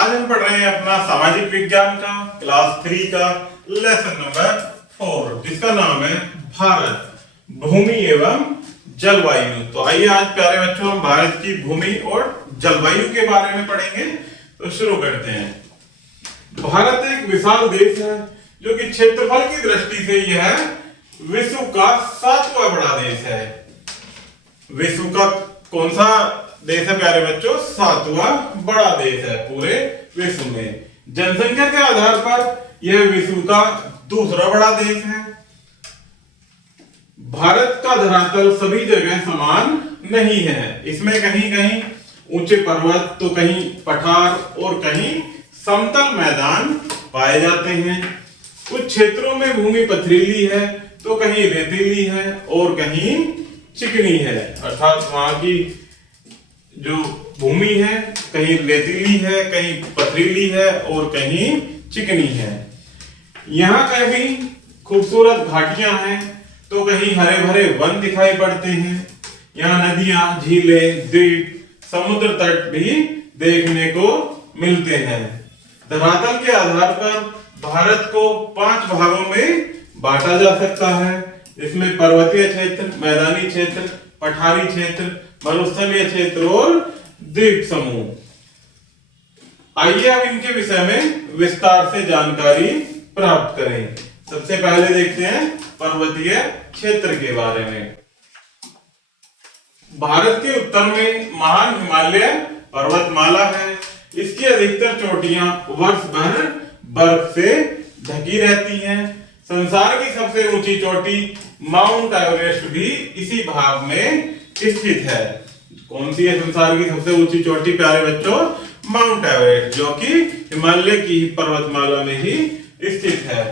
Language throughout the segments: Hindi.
आज हम पढ़ रहे हैं अपना सामाजिक विज्ञान का क्लास 3 का लेसन नंबर 4 जिसका नाम है भारत भूमि एवं जलवायु। तो आइए आज प्यारे बच्चों हम भारत की भूमि और जलवायु के बारे में पढ़ेंगे। तो शुरू करते हैं। भारत एक विशाल देश है जो कि क्षेत्रफल की दृष्टि से यह विश्व का 7वां बड़ा देश है। विश्व का कौन सा देश है प्यारे बच्चों? 7वां बड़ा देश है पूरे विश्व में। जनसंख्या के आधार पर यह विश्व का दूसरा बड़ा देश है। भारत का धरातल सभी जगह समान नहीं है। इसमें कहीं कहीं ऊंचे पर्वत तो कहीं पठार और कहीं समतल मैदान पाए जाते हैं। कुछ क्षेत्रों में भूमि पथरीली है तो कहीं रेतीली है और कहीं चिकनी है, अर्थात वहां की जो भूमि है कहीं रेतीली है, कहीं पथरीली है और कहीं चिकनी है। यहाँ कहीं खूबसूरत घाटियां हैं तो कहीं हरे भरे वन दिखाई पड़ते हैं। यहाँ नदियां, झीलें, द्वीप, समुद्र तट भी देखने को मिलते हैं। धरातल के आधार पर भारत को 5 भागों में बांटा जा सकता है, जिसमें पर्वतीय क्षेत्र, मैदानी क्षेत्र, पठारी क्षेत्र, मरुस्थलीय क्षेत्र और द्वीप समूह। आइए अब इनके विषय में विस्तार से जानकारी प्राप्त करें। सबसे पहले देखते हैं पर्वतीय क्षेत्र के बारे में। भारत के उत्तर में महान हिमालय पर्वतमाला है। इसकी अधिकतर चोटियां वर्ष भर बर्फ से ढकी रहती हैं। संसार की सबसे ऊंची चोटी माउंट एवरेस्ट भी इसी भाग में स्थित है। कौन सी है संसार की सबसे ऊंची चोटी प्यारे बच्चों? माउंट एवरेस्ट, जो कि हिमालय की पर्वतमाला में ही स्थित है।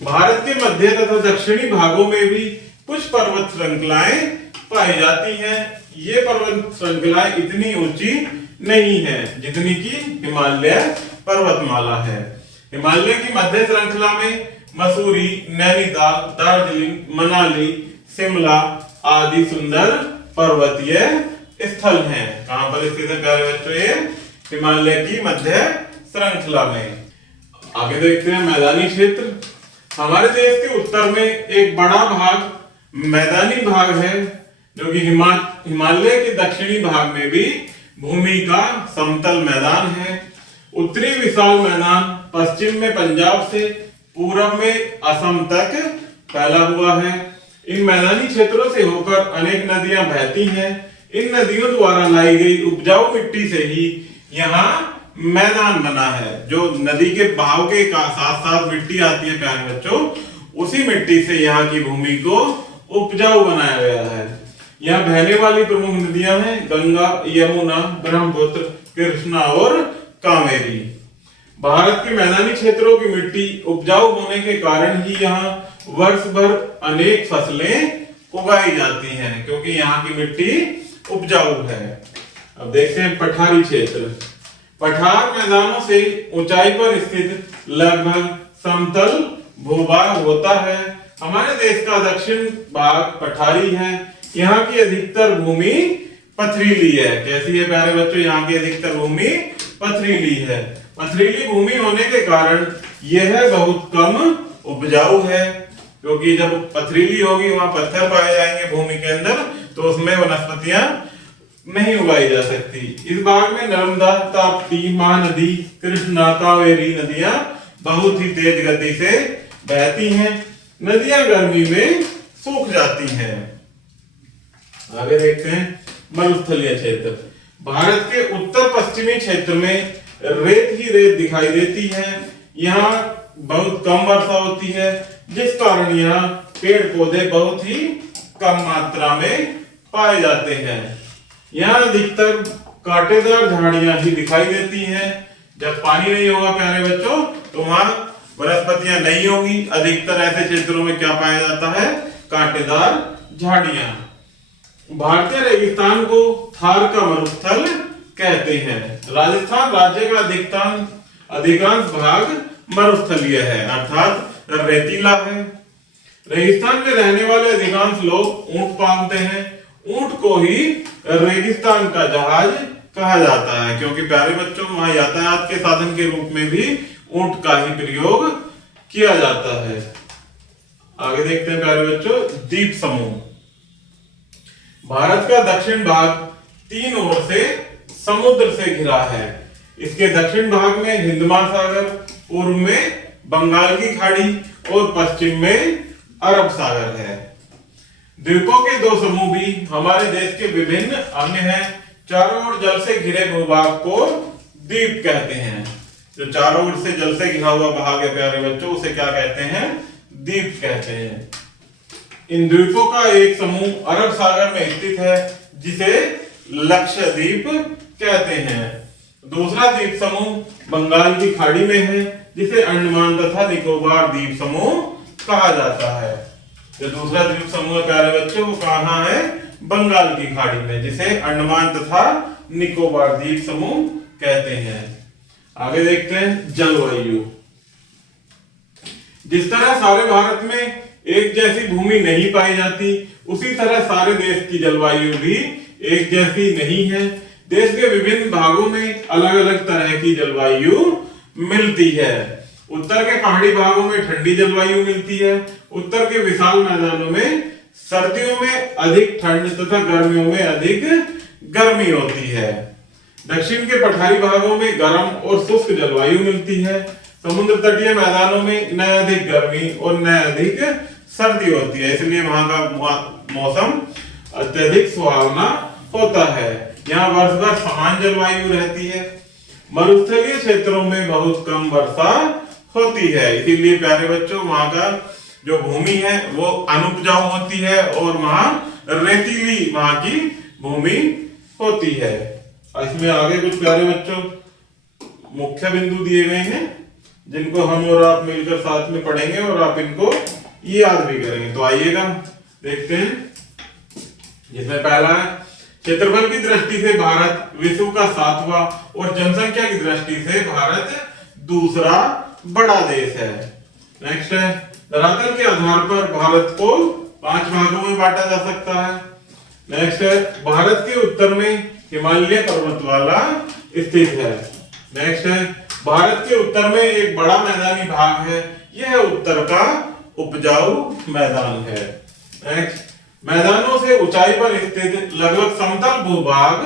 भारत के मध्य तथा दक्षिणी भागों में भी कुछ पर्वत श्रृंखलाएं पाई जाती हैं। ये पर्वत श्रृंखलाएं इतनी ऊंची नहीं है जितनी की हिमालय पर्वतमाला है। हिमालय की मध्य श्रृंखला में मसूरी, नैनीताल, दार्जिलिंग, मनाली, शिमला आदि सुंदर पर्वतीय स्थल हैं। कहां पर स्थित है प्यारे बच्चों? ये हिमालय की मध्य श्रृंखला में। आगे देखते हैं मैदानी क्षेत्र। हमारे देश के उत्तर में एक बड़ा भाग मैदानी भाग है, जो कि हिमालय के दक्षिणी भाग में भी भूमि का समतल मैदान है। उत्तरी विशाल मैदान पश्चिम में पंजाब से पूरब में असम तक फैला हुआ है। इन मैदानी क्षेत्रों से होकर अनेक नदियां बहती हैं। इन नदियों द्वारा लाई गई उपजाऊ मिट्टी से ही यहाँ मैदान बना है। जो नदी के बहाव के साथ साथ मिट्टी आती है प्यारे बच्चों, उसी मिट्टी से यहाँ की भूमि को उपजाऊ बनाया गया है। यहाँ बहने वाली प्रमुख नदियां हैं गंगा, यमुना, ब्रह्मपुत्र, कृष्णा और कावेरी। भारत के मैदानी क्षेत्रों की मिट्टी उपजाऊ होने के कारण ही यहाँ वर्ष भर अनेक फसलें उगाई जाती हैं, क्योंकि यहाँ की मिट्टी उपजाऊ है। अब देखते हैं पठारी क्षेत्र। पठार मैदानों से ऊंचाई पर स्थित लगभग समतल भूभाग होता है। हमारे देश का दक्षिण भाग पठारी है। यहाँ की अधिकतर भूमि पथरीली है। कैसी है प्यारे बच्चों? यहाँ की अधिकतर भूमि पथरीली है। पथरीली भूमि होने के कारण यह बहुत कम उपजाऊ है, क्योंकि जब पथरीली होगी वहां पत्थर पाए जाएंगे भूमि के अंदर, तो उसमें वनस्पतियां नहीं उगाई जा सकती। इस भाग में नर्मदा, ताप्ती, महानदी, कृष्णा, कावेरी नदियां बहुत ही तेज गति से बहती हैं। नदियां गर्मी में सूख जाती हैं। आगे देखते हैं मरुस्थलीय क्षेत्र। भारत के उत्तर पश्चिमी क्षेत्र में रेत ही रेत दिखाई देती है। यहाँ बहुत कम वर्षा होती है, जिस कारण यहाँ पेड़ पौधे बहुत ही कम मात्रा में पाए जाते हैं। यहाँ अधिकतर कांटेदार झाड़ियां ही दिखाई देती हैं। जब पानी नहीं होगा प्यारे बच्चों तो वहां वनस्पतियां नहीं होगी। अधिकतर ऐसे क्षेत्रों में क्या पाया जाता है? कांटेदार झाड़ियां। भारतीय रेगिस्तान को थार का मरुस्थल कहते हैं। राजस्थान राज्य का अधिकांश भाग मरुस्थलीय है, अर्थात रेतीला है। रेगिस्तान में रहने वाले अधिकांश लोग ऊंट पालते हैं। ऊंट को ही रेगिस्तान का जहाज कहा जाता है, क्योंकि प्यारे बच्चों वहां यातायात के साधन के रूप में भी ऊंट का ही प्रयोग किया जाता है। आगे देखते हैं प्यारे बच्चों, द्वीप समूह। भारत का दक्षिण भाग 3 ओर से समुद्र से घिरा है। इसके दक्षिण भाग में हिंद महासागर, पूर्व में बंगाल की खाड़ी और पश्चिम में अरब सागर है। द्वीपों के 2 समूह भी हमारे देश के विभिन्न अंग हैं। चारों ओर जल से घिरे भूभाग को द्वीप कहते हैं। जो चारों ओर से जल से घिरा हुआ भाग है प्यारे बच्चों, उसे क्या कहते हैं? द्वीप कहते हैं। इन द्वीपों का एक समूह अरब सागर में स्थित है, जिसे लक्षद्वीप कहते हैं। दूसरा द्वीप समूह बंगाल की खाड़ी में है, जिसे अंडमान तथा निकोबार द्वीप समूह कहा जाता है। जो दूसरा द्वीप समूह प्यारे बच्चों वो कहाँ है? बंगाल की खाड़ी में, जिसे अंडमान तथा निकोबार द्वीप समूह कहते हैं। आगे देखते हैं जलवायु। जिस तरह सारे भारत में एक जैसी भूमि नहीं पाई जाती, उसी तरह सारे देश की जलवायु भी एक जैसी नहीं है। देश के विभिन्न भागों में अलग अलग तरह की जलवायु मिलती है। उत्तर के पहाड़ी भागों में ठंडी जलवायु मिलती है। उत्तर के विशाल मैदानों में सर्दियों में अधिक ठंड तथा गर्मियों में अधिक गर्मी होती है। दक्षिण के पठारी भागों में गर्म और शुष्क जलवायु मिलती है। समुद्र तटीय मैदानों में न अधिक गर्मी और न अधिक सर्दी होती है, इसलिए वहां का मौसम अत्यधिक सुहावना होता है। यहाँ वर्ष भर समान जलवायु रहती है। मरुस्थलीय क्षेत्रों में बहुत कम वर्षा होती है, इसीलिए प्यारे बच्चों वहां का जो भूमि है वो अनुपजाऊ होती है और वहां रेतीली वहां की भूमि होती है। इसमें आगे कुछ प्यारे बच्चों मुख्य बिंदु दिए गए हैं, जिनको हम और आप मिलकर साथ में पढ़ेंगे और आप इनको याद भी करेंगे। तो आइएगा देखते हैं। जिसमें पहला है, क्षेत्रफल की दृष्टि से भारत विश्व का 7वां और जनसंख्या की दृष्टि से भारत दूसरा बड़ा देश है। नेक्स्ट है, धरातल के आधार पर भारत को 5 भागों में बांटा जा सकता है। नेक्स्ट है, भारत के उत्तर में हिमालय पर्वतमाला स्थित है। नेक्स्ट है, भारत के उत्तर में एक बड़ा मैदानी भाग है, यह उत्तर का उपजाऊ मैदान है। नेक्स्ट, मैदानों से ऊंचाई पर स्थित लगभग समतल भूभाग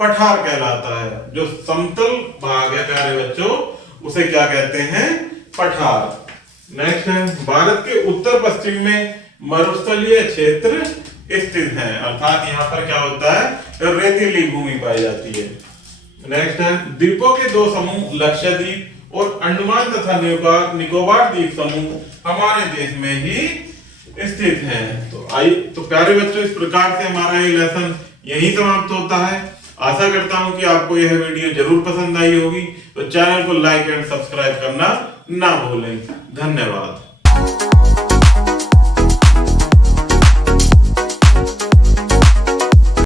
पठार कहलाता है। जो समतल भाग है प्यारे बच्चों, उसे क्या कहते हैं? पठार। नेक्स्ट है, भारत के उत्तर पश्चिम में मरुस्थलीय क्षेत्र स्थित है, अर्थात यहाँ पर क्या होता है? रेतीली भूमि पाई जाती है। नेक्स्ट है, द्वीपों के 2 समूह लक्षद्वीप और अंडमान तथा निकोबार द्वीप समूह हमारे देश में ही स्थित हैं। तो प्यारे बच्चों, इस प्रकार से हमारा ये लेसन यही समाप्त होता है। आशा करता हूं कि आपको यह वीडियो जरूर पसंद आई होगी। तो चैनल को लाइक एंड सब्सक्राइब करना ना भूलें। धन्यवाद।